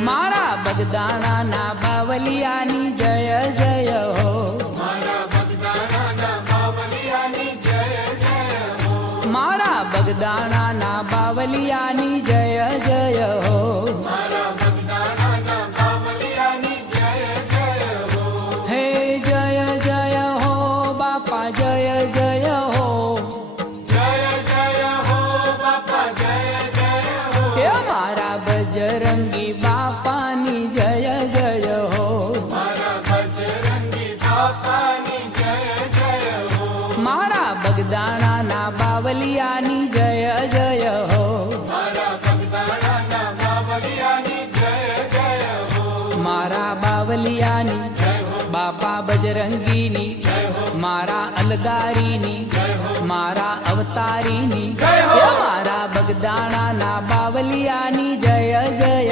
मारा बगदाणा ना बावलियानी जय जय हो। मारा बगदाणा ना बावलियानी जय जय हो। हे जय जय हो बापा जय जय हो। हे मारा बजरंगी बापानी जय जय हो। मारा बगदाणा ना बावलियानी जय जय हो। मारा बावलियानी बापा बजरंगीनी मारा अलगारीनी मारा अवतारीनी मारा बगदाणा ना बावलियानी जय जय।